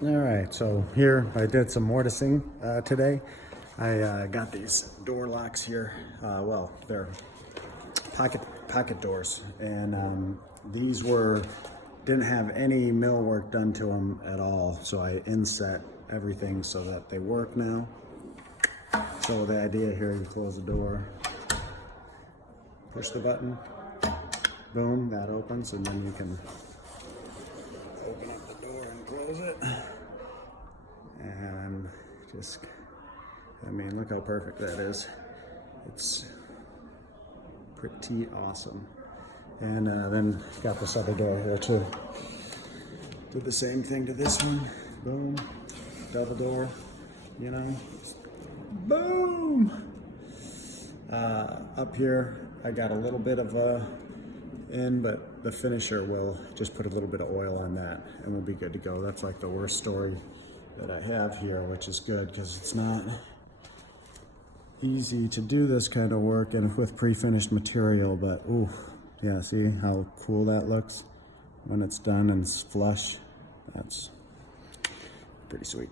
All right, so here I did some mortising today. I got these door locks here. Well, they're pocket doors, and these didn't have any mill work done to them at all. So I inset everything so that they work now. So the idea here, you close the door, push the button, boom, that opens, and then you can open up the door and close it. And just, I mean, look how perfect that is. It's pretty awesome. And then got this other door here too. Did the same thing to this one. Boom, double door, you know, boom. Up here, I got a little bit of in, but the finisher will just put a little bit of oil on that and we'll be good to go. That's like the worst story that I have here, which is good because it's not easy to do this kind of work and with pre-finished material, but ooh, yeah, see how cool that looks when it's done and it's flush. That's pretty sweet.